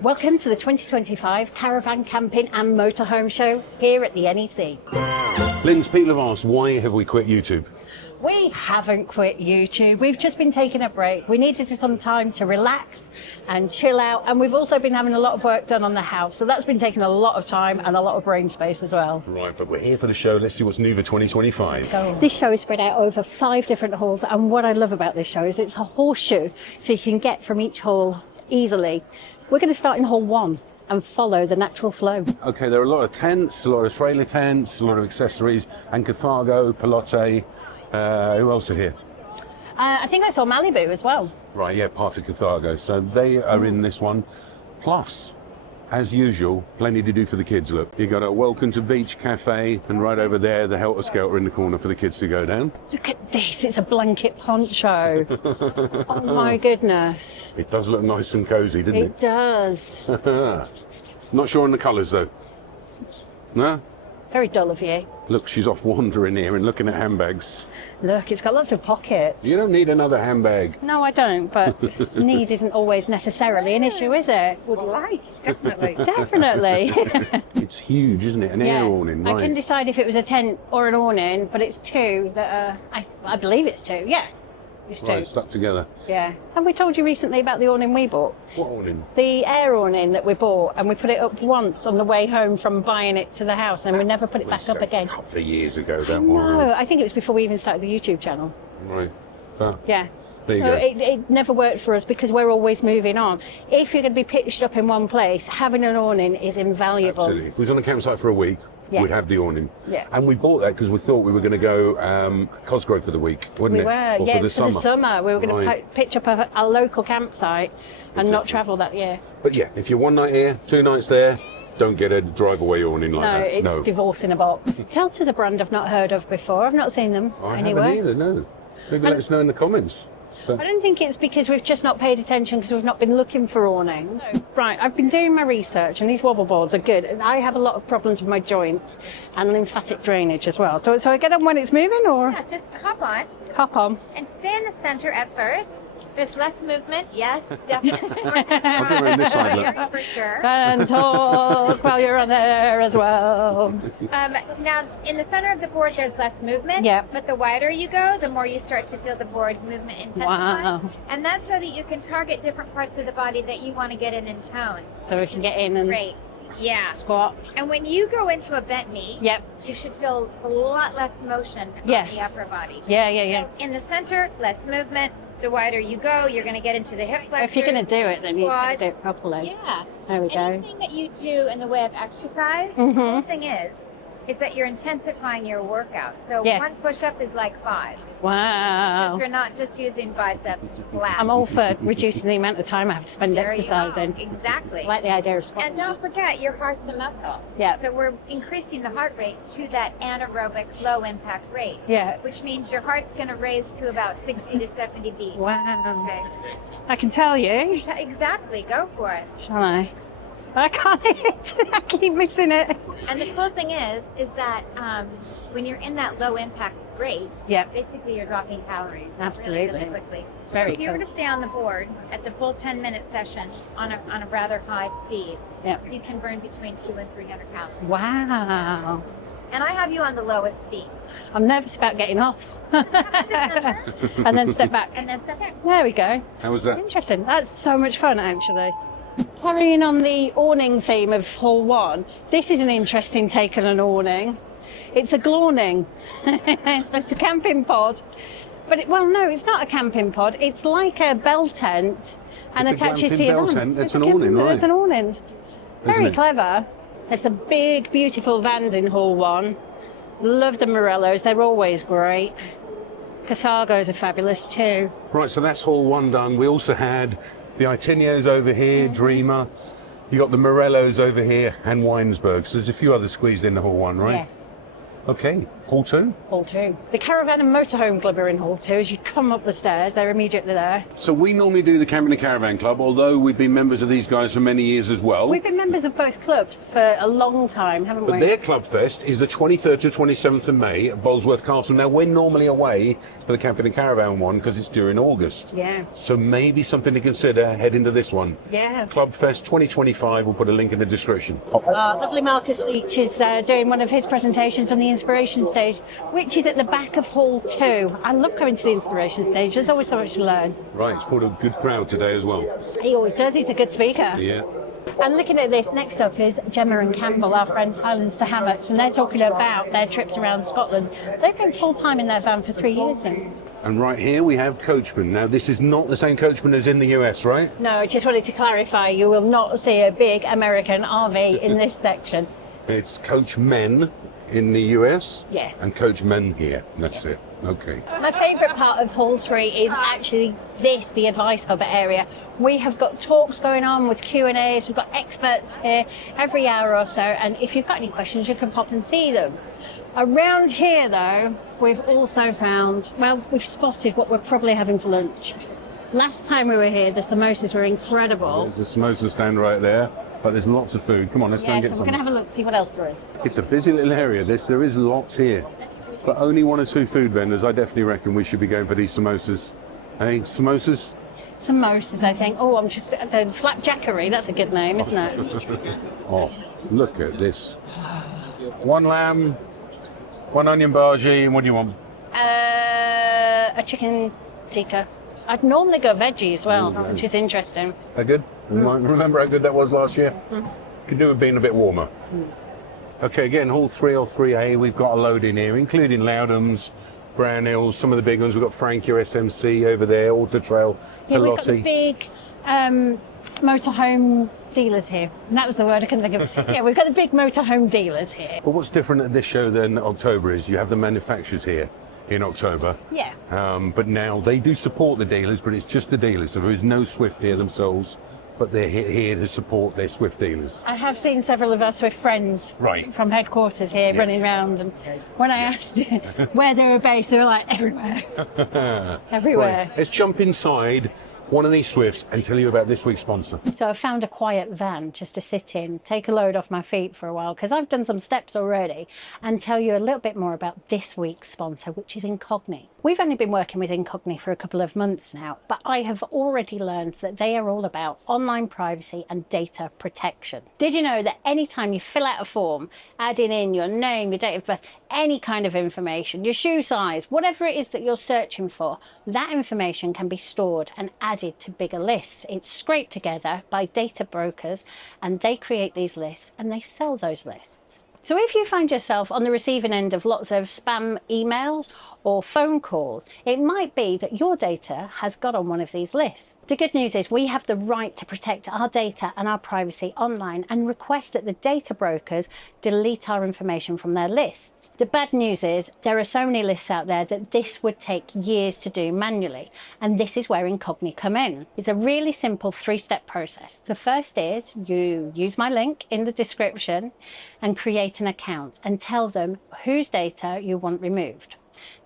Welcome to the 2025 Caravan Camping and Motorhome Show here at the NEC. Linz, people have asked, why have we quit YouTube? We haven't quit YouTube. We've just been taking a break. We needed some time to relax and chill out. And we've also been having a lot of work done on the house. So that's been taking a lot of time and a lot of brain space as well. Right, but we're here for the show. Let's see what's new for 2025. This show is spread out over 5 different halls. And what I love about this show is it's a horseshoe. So you can get from each hall easily. We're going to start in hall 1 and follow the natural flow. Okay, there are a lot of tents, a lot of trailer tents, a lot of accessories, and Carthago, Pelote. Who else are here? I think I saw Malibu as well. Right, yeah, part of Carthago. So they are in this one. Plus, as usual, plenty to do for the kids, look. You got a Welcome to Beach Cafe, and right over there, the Helter Skelter in the corner for the kids to go down. Look at this, it's a blanket poncho. Oh my goodness. It does look nice and cosy, doesn't it? It does. Not sure on the colours, though. No? Very dull of you. Look, she's off wandering here and looking at handbags. Look, it's got lots of pockets. You don't need another handbag. No, I don't, but need isn't always necessarily an issue, is it? Would like, definitely. Definitely. It's huge, isn't it? An air awning, right? I couldn't decide if it was a tent or an awning, but it's 2 that I believe it's 2. Yeah, it's 2. Right, stuck together. Yeah. Have we told you recently about the awning we bought? What awning? The air awning that we bought, and we put it up once on the way home from buying it to the house, and we never put it back up again. A couple of years ago, that No, was. I think it was before we even started the YouTube channel. Right. That. Yeah. There you So go. it never worked for us because we're always moving on. If you're going to be pitched up in one place, having an awning is invaluable. Absolutely. If we was on a campsite for a week, Yeah. we'd have the awning. Yeah. And we bought that because we thought we were going to go Cosgrove for the week, wouldn't We it? were, Or yeah, for the summer. We were going to pitch up a local campsite and not Exactly. travel that year. But yeah, if you're 1 night here, 2 nights there, don't get a drive-away awning like No, that. it's divorce in a box. Telter's a brand I've not heard of before. I've not seen them I anywhere. haven't either, no. Maybe let us know in the comments. But I don't think it's because we've just not paid attention because we've not been looking for awnings. Right, I've been doing my research and these wobble boards are good. I have a lot of problems with my joints and lymphatic drainage as well. So I get them when it's moving or Yeah, just hop on hop on? and stay in the center at first. There's less movement, yes, definitely. I'll get around this side, look. For sure. And talk while you're on there as well. Now, in the center of the board, there's less movement. Yeah. But the wider you go, the more you start to feel the board's movement intensify. Wow. And that's so that you can target different parts of the body that you want to get in tone. So we can get in and Great. Yeah. squat. And when you go into a bent knee, Yep. you should feel a lot less motion Yeah. on the upper body. Yeah. So in the center, less movement. The wider you go, you're going to get into the hip flexors. If you're going to do it, then you have to do quads. it properly. Yeah. There we go. Anything that you do in the way of exercise, the Mhm. whole thing is that you're intensifying your workout. So Yes. 1 push-up is like 5. Wow. Because you're not just using biceps flat. I'm all for reducing the amount of time I have to spend There you go. exercising. Exactly. I like the idea of squatting. And don't forget, your heart's a muscle. Yeah. So we're increasing the heart rate to that anaerobic low impact rate. Yeah. Which means your heart's going to raise to about 60 to 70 beats. Wow. Okay. I can tell you. Exactly. Go for it. Shall I? I can't. I keep missing it. And the cool thing is that when you're in that low impact rate, Yep. basically you're dropping calories Absolutely. really quickly. It's very so if you were cool. to stay on the board at the full 10-minute session on a rather high speed, Yep. you can burn between 200 and 300 calories. Wow. And I have you on the lowest speed. I'm nervous about getting off. Just step to the center And then step back. and then step back. There we go. How was that? Interesting. That's so much fun, actually. Carrying on the awning theme of Hall 1, this is an interesting take on an awning. It's a glawning. It's a camping pod. But, no, it's not a camping pod. It's like a bell tent and It's a attaches glamping to your bell van. tent. It's a an camping- awning, right. It's an awning. Isn't Very it? clever. There's some big, beautiful vans in Hall 1. Love the Morellos. They're always great. Carthagos are fabulous too. Right, so that's hall 1 done. We also had the Itinios over here, Dreamer. You got the Morellos over here and Weinsberg. So there's a few others squeezed into hall 1, right? Yes. Okay, Hall 2? Hall 2. The Caravan and Motorhome Club are in Hall 2. As you come up the stairs, they're immediately there. So we normally do the Camping and Caravan Club, although we've been members of these guys for many years as well. We've been members of both clubs for a long time, haven't we? But their Club Fest is the 23rd to 27th of May at Bolesworth Castle. Now, we're normally away for the Camping and Caravan one because it's during August. Yeah. So maybe something to consider heading to this one. Yeah. Club Fest 2025, we'll put a link in the description. Lovely Marcus Leach is doing one of his presentations on the Inspiration Stage, which is at the back of Hall 2. I love going to the Inspiration Stage. There's always so much to learn. Right, it's put a good crowd today as well. He always does. He's a good speaker. Yeah. And looking at this, next up is Gemma and Campbell, our friends Highlands to Hammocks, and they're talking about their trips around Scotland. They've been full-time in their van for 3 years now. And right here we have Coachman. Now, this is not the same Coachman as in the US, right? No, I just wanted to clarify, you will not see a big American RV in this section. It's Coachmen in the US. Yes. And Coachmen here. That's it. Okay. My favourite part of Hall 3 is actually this, the Advice Hub area. We have got talks going on with Q&As, we've got experts here every hour or so, and if you've got any questions, you can pop and see them. Around here, though, we've also found, well, we've spotted what we're probably having for lunch. Last time we were here, the samosas were incredible. There's a samosa stand right there, but there's lots of food. Come on, let's go and get so some. we're going to have a look, see what else there is. It's a busy little area, this. There is lots here. But only 1 or 2 food vendors. I definitely reckon we should be going for these samosas. Hey, samosas? Samosas, I think. Oh, I'm just... The Flat Jackery, that's a good name, isn't it? Oh, look at this. 1 lamb, 1 onion bhaji, and what do you want? A chicken tikka. I'd normally go veggie as well, which is interesting. They're good? Remember how good that was last year? Could do with being a bit warmer. Okay, again, Hall 3 or 3A, we've got a load in here, including Loudhams, Brownhills, some of the big ones. We've got Frankie SMC over there, Auto Trail, Yeah, we've got the Pelotti. big motorhome dealers here. And that was the word I couldn't think of. Yeah, we've got the big motorhome dealers here. But what's different at this show than October is you have the manufacturers here in October. Yeah. But now they do support the dealers, but it's just the dealers. So there is no Swift here themselves, but they're here to support their Swift dealers. I have seen several of our Swift friends from headquarters here running around, and when I asked where they were based, they were like, everywhere. Everywhere. Right, let's jump inside one of these Swifts and tell you about this week's sponsor. So I found a quiet van just to sit in, take a load off my feet for a while, because I've done some steps already, and tell you a little bit more about this week's sponsor, which is Incogni. We've only been working with Incogni for a couple of months now, but I have already learned that they are all about online privacy and data protection. Did you know that anytime you fill out a form, adding in your name, your date of birth, any kind of information, your shoe size, whatever it is that you're searching for, that information can be stored and added to bigger lists. It's scraped together by data brokers, and they create these lists and they sell those lists. So if you find yourself on the receiving end of lots of spam emails or phone calls, it might be that your data has got on one of these lists. The good news is we have the right to protect our data and our privacy online and request that the data brokers delete our information from their lists. The bad news is there are so many lists out there that this would take years to do manually, and this is where Incogni come in. It's a really simple 3-step process. The first is you use my link in the description and create an account and tell them whose data you want removed.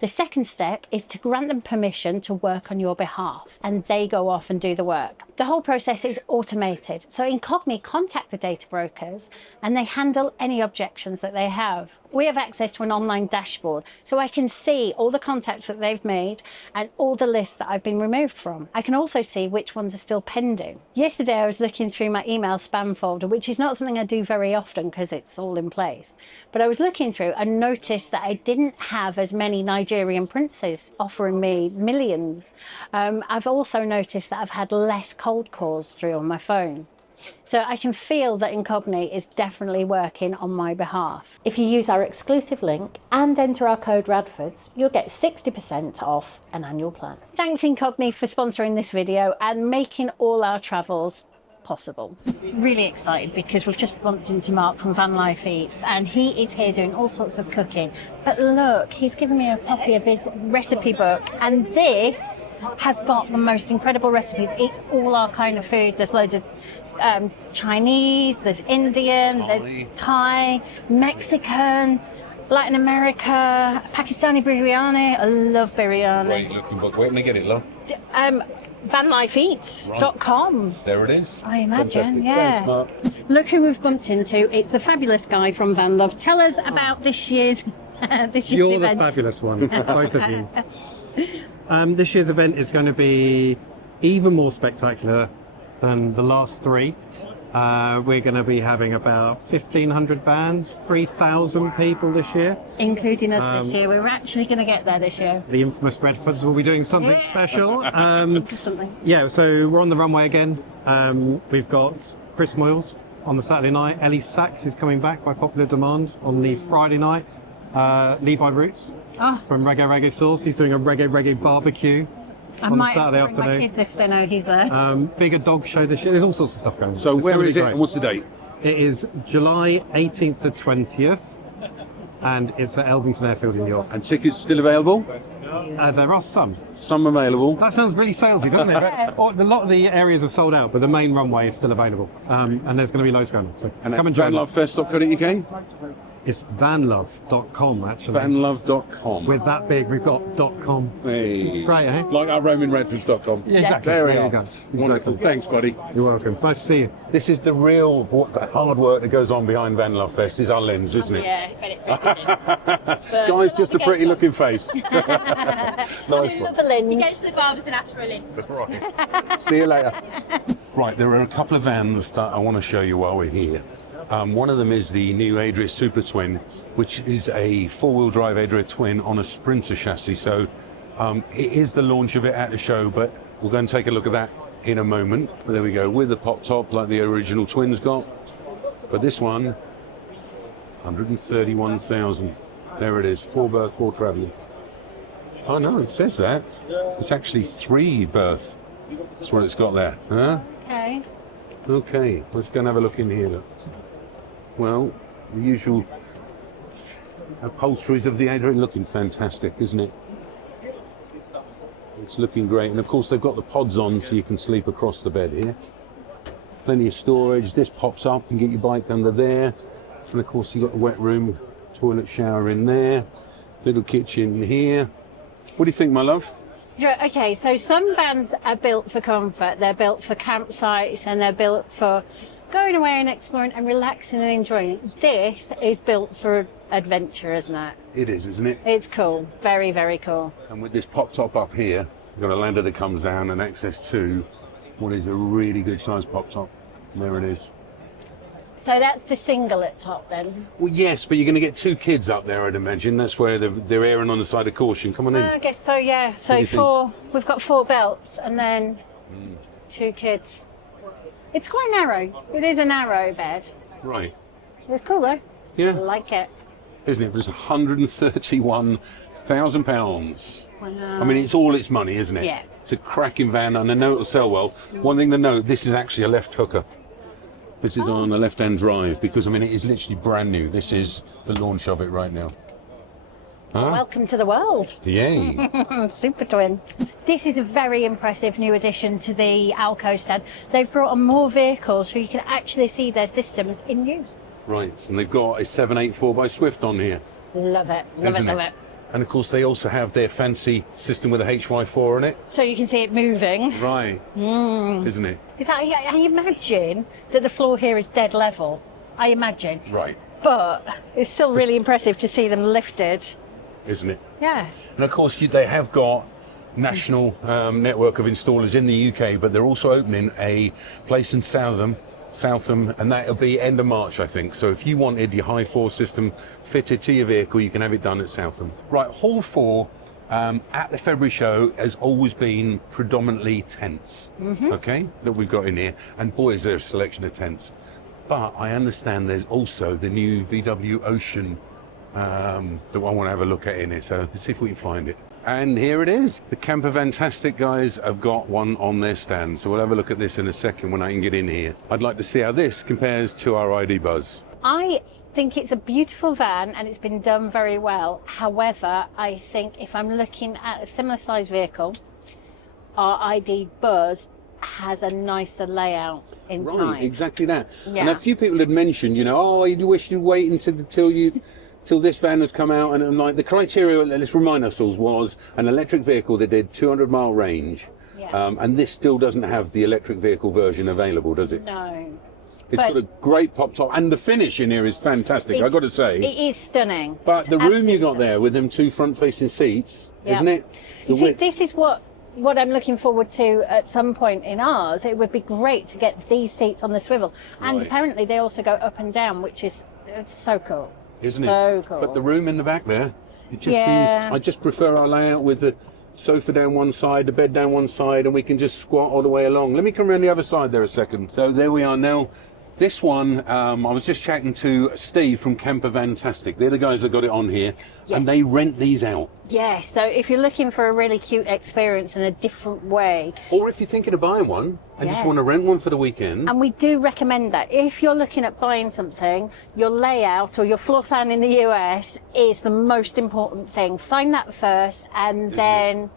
The second step is to grant them permission to work on your behalf, and they go off and do the work. The whole process is automated, so Incogni contact the data brokers and they handle any objections that they have. We have access to an online dashboard, so I can see all the contacts that they've made and all the lists that I've been removed from. I can also see which ones are still pending. Yesterday I was looking through my email spam folder, which is not something I do very often because it's all in place. But I was looking through and noticed that I didn't have as many Nigerian princes offering me millions. I've also noticed that I've had less cold calls through on my phone. So I can feel that Incogni is definitely working on my behalf. If you use our exclusive link and enter our code Radfords, you'll get 60% off an annual plan. Thanks Incogni for sponsoring this video and making all our travels possible. Really excited because we've just bumped into Mark from Van Life Eats, and he is here doing all sorts of cooking. But look, he's given me a copy of his recipe book, and this has got the most incredible recipes. It's all our kind of food. There's loads of Chinese, there's Indian, there's Thai, Mexican, Latin America, Pakistani biryani. I love biryani. Great looking book. Where can I get it, love? Vanlifeeats.com. There it is. I imagine, Fantastic. yeah. Thanks, Mark. Look who we've bumped into. It's the fabulous guy from Van Love. Tell us about this year's You're event. the fabulous one, both of you. This year's event is going to be even more spectacular than the last three. We're going to be having about 1,500 vans, 3,000 people this year. Including us this year. We're actually going to get there this year. The infamous Redfords will be doing something special. Something. Yeah, so we're on the runway again. We've got Chris Moyles on the Saturday night. Ellie Sachs is coming back by popular demand on the Friday night. Levi Roots from Reggae Sauce. He's doing a reggae barbecue I on might Saturday have to bring my afternoon. kids if they know he's there. Bigger dog show this year. There's all sorts of stuff going on. So It's where gonna is be it great. and what's the date? It is July 18th to 20th, and it's at Elvington Airfield in York. And tickets still available? There are some. Some available. That sounds really salesy, doesn't it? A lot of the areas have sold out, but the main runway is still available, and there's going to be loads going on. So And come and that's join us. vanlovefest.co.uk? It's vanlove.com actually. Vanlove.com. With that big, we've got .com. Hey. Great, eh? Like our RomanRedfords.com. Yeah, exactly. There we you are. go. Wonderful. Exactly. Thanks, buddy. You're welcome. It's nice to see you. This is the real the hard work that goes on behind Van Love Fest is our lens, isn't it? Yeah, Guy's just a pretty looking face. Nice one. You go to the barbers and ask for a lint. Right. See you later. Right, there are a couple of vans that I want to show you while we're here. One of them is the new Adria Super Twin, which is a four-wheel drive Adria Twin on a Sprinter chassis. So it is the launch of it at the show, but we're going to take a look at that in a moment. But there we go, with the pop top like the original Twins got. But this one, 131,000. There it is, 4 berth, 4 travellers. Oh no, it says that. It's actually 3 berth. That's what it's got there. Huh? Okay. Okay, let's go and have a look in here. Look. Well, the usual upholsteries of the Adria looking fantastic, isn't it? It's looking great. And of course they've got the pods on so you can sleep across the bed here. Plenty of storage. This pops up and get your bike under there. And of course you've got the wet room, toilet, shower in there. Little kitchen here. What do you think, my love? Yeah, okay, so some vans are built for comfort. They're built for campsites and they're built for going away and exploring and relaxing and enjoying. This is built for adventure, isn't it? It is, isn't it? It's cool. Very, very cool. And with this pop top up here, you've got a lander that comes down and access to what is a really good size pop top. There it is. So that's the single at top then? Well, yes, but you're going to get 2 kids up there, I'd imagine. That's where they're erring on the side of caution. Come on in. I guess so, yeah. So do you we've got 4 belts and then 2 kids. It's quite narrow. It is a narrow bed. Right. It's cool though. Yeah. I like it. Isn't it? But it's £131,000. Wow. I mean, it's all its money, isn't it? Yeah. It's a cracking van, and I know it'll sell well. One thing to note, this is actually a left hooker. This is on a left-hand drive, because, I mean, it is literally brand new. This is the launch of it right now. Huh? Welcome to the world. Yay. Super Twin. This is a very impressive new addition to the Alco stand. They've brought on more vehicles so you can actually see their systems in use. Right, and they've got a 784 by Swift on here. Love it. Love Isn't it, love it. And of course, they also have their fancy system with a HY4 on it. So you can see it moving. Right. Isn't it? Because I imagine that the floor here is dead level. I imagine. Right. But it's still really impressive to see them lifted. Isn't it? Yeah. And of course, they have got national network of installers in the UK, but they're also opening a place in Southam, and that'll be end of March, I think. So if you wanted your high 4 system fitted to your vehicle, you can have it done at Southam. Right, Hall 4 at the February show has always been predominantly tents, okay, that we've got in here. And boy, is there a selection of tents. But I understand there's also the new VW Ocean that I want to have a look at in here. So let's see if we can find it. And here it is. The Camper Vantastic guys have got one on their stand. So we'll have a look at this in a second when I can get in here. I'd like to see how this compares to our ID Buzz. I think it's a beautiful van and it's been done very well. However, I think if I'm looking at a similar size vehicle, our ID Buzz has a nicer layout inside. Right, exactly that. Yeah. And a few people had mentioned, you know, oh, you wish you'd wait until you till this van has come out, and I'm like, the criteria, let's remind ourselves, was an electric vehicle that did 200-mile range. Yeah. And this still doesn't have the electric vehicle version available, does it? No. It's got a great pop top, and the finish in here is fantastic, I've got to say. It is stunning. But the room you got there with them 2 front-facing seats, isn't it? You see, this is what I'm looking forward to at some point in ours. It would be great to get these seats on the swivel. And Right. apparently they also go up and down, which is so cool. Isn't so it? cool. But the room in the back there, it just Yeah. seems, I just prefer our layout with the sofa down one side, the bed down one side, and we can just squat all the way along. Let me come around the other side there a second. So there we are now. This one, I was just chatting to Steve from Campervantastic. They're the guys that got it on here, and they rent these out. Yes, so if you're looking for a really cute experience in a different way, Or if you're thinking of buying one and just want to rent one for the weekend. and we do recommend that. If you're looking at buying something, your layout or your floor plan in the US is the most important thing. Find that first, and then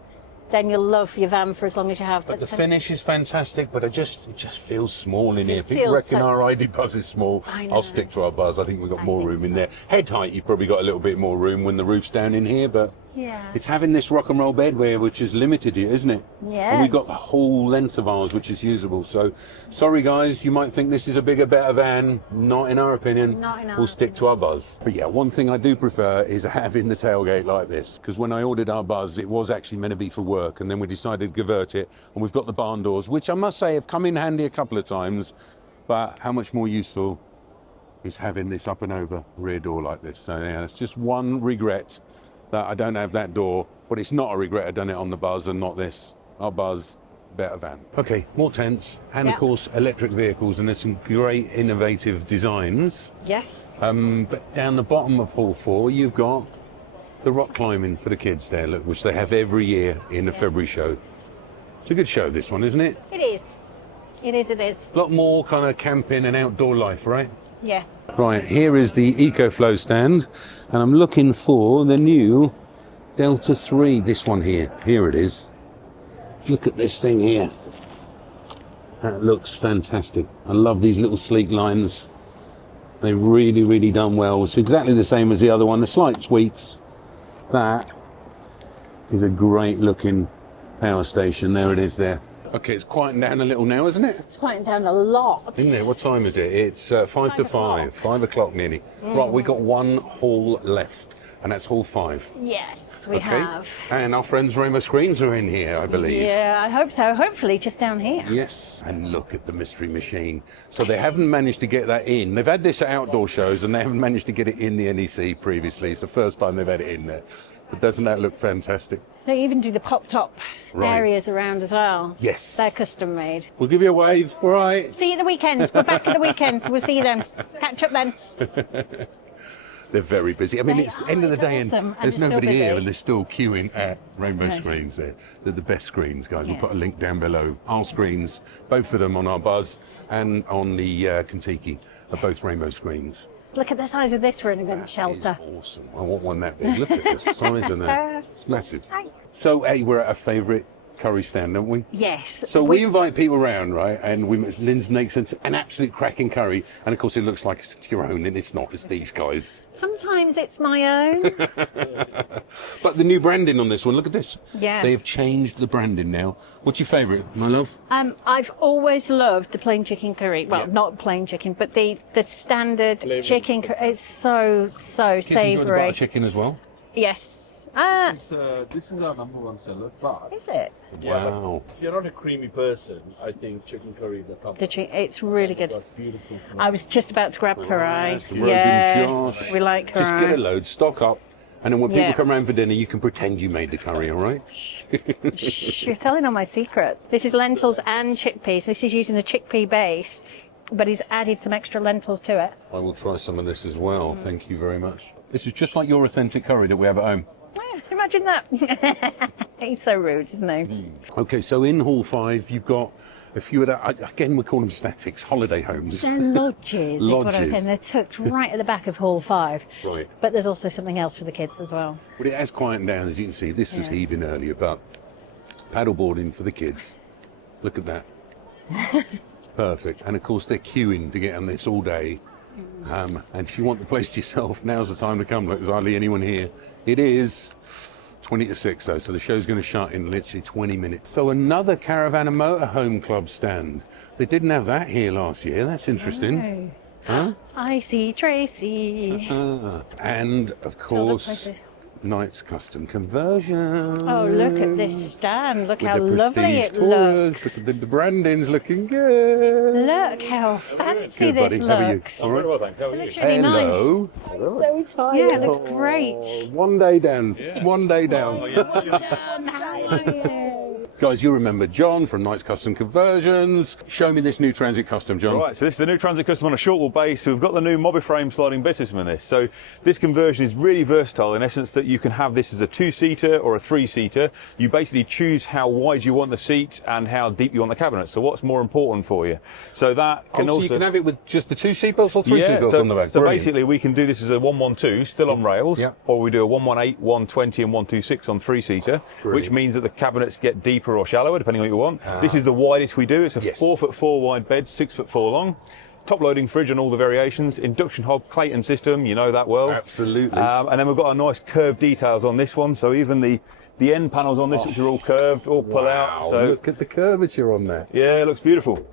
you'll love your van for as long as you have. But the finish is fantastic, but it just feels small in here. People feels reckon so our ID Buzz is small. I know. I'll stick to our Buzz. I think we've got more room in there. Head height, you've probably got a little bit more room when the roof's down in here, but Yeah. it's having this rock and roll bed which is limited here, isn't it? Yeah. And we've got the whole length of ours, which is usable. So, sorry guys, you might think this is a bigger, better van. Not in our opinion. Not in our We'll stick to our Buzz. But yeah, one thing I do prefer is having the tailgate like this, because when I ordered our Buzz, it was actually meant to be for work, and then we decided to convert it, and we've got the barn doors, which I must say have come in handy a couple of times, but how much more useful is having this up and over rear door like this. So yeah, it's just one regret that I don't have that door, but it's not a regret I've done it on the Buzz and not this. Our Buzz, better van. Okay, more tents, and of course electric vehicles, and there's some great innovative designs. Yes. But down the bottom of Hall 4, you've got the rock climbing for the kids there, look, which they have every year in the February show. It's a good show, this one, isn't it? It is. It is. A lot more kind of camping and outdoor life, right? Yeah. Right, here is the EcoFlow stand, and I'm looking for the new Delta 3, this one here. Here it is. Look at this thing here. That looks fantastic. I love these little sleek lines. They've really, really done well. It's exactly the same as the other one, the slight tweaks. That is a great looking power station. There it is there. Okay, it's quieting down a little now, isn't it? It's quieting down a lot. Isn't it? What time is it? It's 5 to 5. 5 o'clock nearly. Right, we got one hall left, and that's Hall 5. Yes, we have. And our friends Rainbow Screens are in here, I believe. Yeah, I hope so. Hopefully just down here. Yes, and look at the mystery machine. So they haven't managed to get that in. They've had this at outdoor shows, and they haven't managed to get it in the NEC previously. It's the first time they've had it in there. But doesn't that look fantastic? They even do the pop-top areas around as well. Yes. They're custom made. We'll give you a wave, all right? See you at the weekend. We're back at the weekend, so we'll see you then. Catch up then. They're very busy. I mean, They it's are. end of the It's day, awesome, and and there's it's still nobody here, busy. and they're still queuing at Rainbow Nice. Screens there. They're the best screens, guys. We'll Yeah. put a link down below. Our screens, both of them on our Buzz and on the kon-tiki, are both Rainbow Screens. Look at the size of this for an event It's shelter. awesome. I want one that big. Look at the size of that. It's massive. So, hey, we're at our favourite curry stand, aren't we? Yes. So we invite people around, right? And Lynn's makes an absolute cracking curry. And of course, it looks like it's your own, and it's not. It's these guys. Sometimes it's my own. But the new branding on this one, look at this. Yeah. They've changed the branding now. What's your favourite, my love? I've always loved the plain chicken curry. Well, Yeah. not plain chicken, but the standard chicken curry. It's so Kids enjoy the savoury. butter chicken as well. Yes. This is our #1 seller, but Is it? Wow. if you're not a creamy person, I think chicken curry is a top. It's really good. Got beautiful. I was just about to grab karai. Yes, Rogan Yeah, Josh. we like karai. Just get a load, stock up, and then when people Yeah. come around for dinner, you can pretend you made the curry, all right? Shh, you're telling all my secrets. This is lentils and chickpeas. This is using a chickpea base, but he's added some extra lentils to it. I will try some of this as well. Thank you very much. This is just like your authentic curry that we have at home. Imagine that. He's so rude, isn't he? Okay, so in Hall 5, you've got a few of that, again, we call them statics, holiday homes. They're lodges, is what I was Lodges. saying. They're tucked right at the back of Hall 5. Right. But there's also something else for the kids as well. But it has quietened down, as you can see. This was heaving earlier, but paddleboarding for the kids. Look at that. Perfect. And of course, they're queuing to get on this all day. And if you want the place to yourself, now's the time to come. Look, there's hardly anyone here. It is 20 to 6 though, so the show's going to shut in literally 20 minutes. So another Caravan and Motorhome Club stand. They didn't have that here last year. That's interesting. Huh? I see Tracy. And of course, Knight's Custom Conversion. Oh, look at this stand. Look With how the lovely prestige it tours. looks. Look at the branding's looking good. Look how fancy Good, buddy. this How are you? looks. All right. Very well, thank you. How are It you? looks really nice. Hello. I'm so tired. Yeah, it looks great. One day down. One day down. Guys, you remember John from Knight's Custom Conversions. Show me this new Transit Custom, John. Right, so this is the new Transit Custom on a short wheel base. So we've got the new Motorhome sliding bed system in this. So this conversion is really versatile in essence that you can have this as a 2-seater or a 3-seater. You basically choose how wide you want the seat and how deep you want the cabinet. So what's more important for you? So that can So also... you can have it with just the 2 seatbelts or 3 seatbelts so, on the back? So Brilliant. basically we can do this as a 112, still on rails, Yeah. or we do a 118, 120 and 126 on 3-seater, which Brilliant. means that the cabinets get deeper or shallower, depending on what you want. This is the widest we do. It's a Yes. 4'4" wide bed, 6'4" long. Top loading fridge on all the variations. Induction hob Clayton system, you know that well. Absolutely. And then we've got a nice curved details on this one. So even the end panels on this, which are all curved, all pull out. Wow, So look at the curvature on there. yeah, it looks beautiful.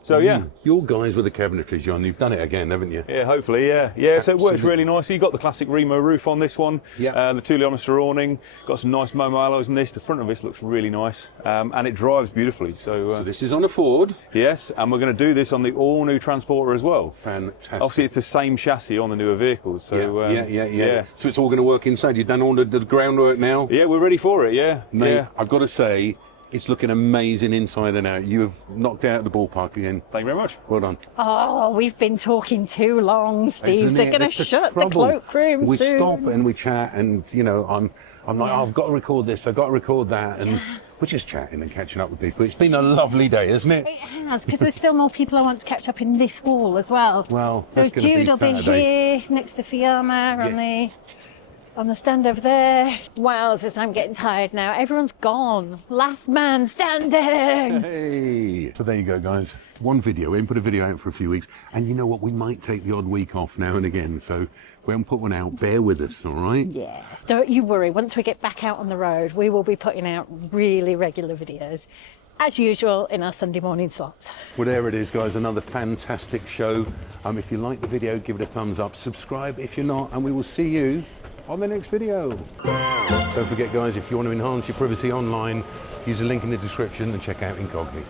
So yeah. Your guys with the cabinetry, John, you've done it again, haven't you? Yeah, hopefully, yeah. Yeah, so it works Absolutely. really nicely. You've got the classic Remo roof on this one. Yeah. The 2 Leomister awning. Got some nice Momo alloys in this. The front of this looks really nice. And it drives beautifully. So So this is on a Ford. yes, and we're going to do this on the all-new Transporter as well. Fantastic. Obviously, it's the same chassis on the newer vehicles. So, yeah. So it's all going to work inside. You've done all the groundwork now? Yeah, we're ready for it, yeah. Mate, Yeah. I've got to say, it's looking amazing inside and out. You have knocked out the ballpark again. Thank you very much. Well done. Oh, we've been talking too long, Steve. Isn't They're it? going to That's the shut the trouble. cloakroom We soon. stop and we chat, and you know, I'm like, oh, I've got to record this, I've got to record that, and we're just chatting and catching up with people. It's been a lovely day, hasn't it? It has, because there's still more people I want to catch up in this wall as well. Well, so that's gonna Jude be will be Saturday. here next to Fiamma Yes. on the stand over there. Wowzers, I'm getting tired now. Everyone's gone. Last man standing. Hey! So there you go, guys. One video. We haven't put a video out for a few weeks. And you know what? We might take the odd week off now and again. So we haven't put one out. Bear with us, all right? Yeah, don't you worry. Once we get back out on the road, we will be putting out really regular videos, as usual, in our Sunday morning slots. Well, there it is, guys. Another fantastic show. If you like the video, give it a thumbs up. Subscribe if you're not, and we will see you on the next video. Don't forget, guys, if you want to enhance your privacy online, use the link in the description and check out Incognito.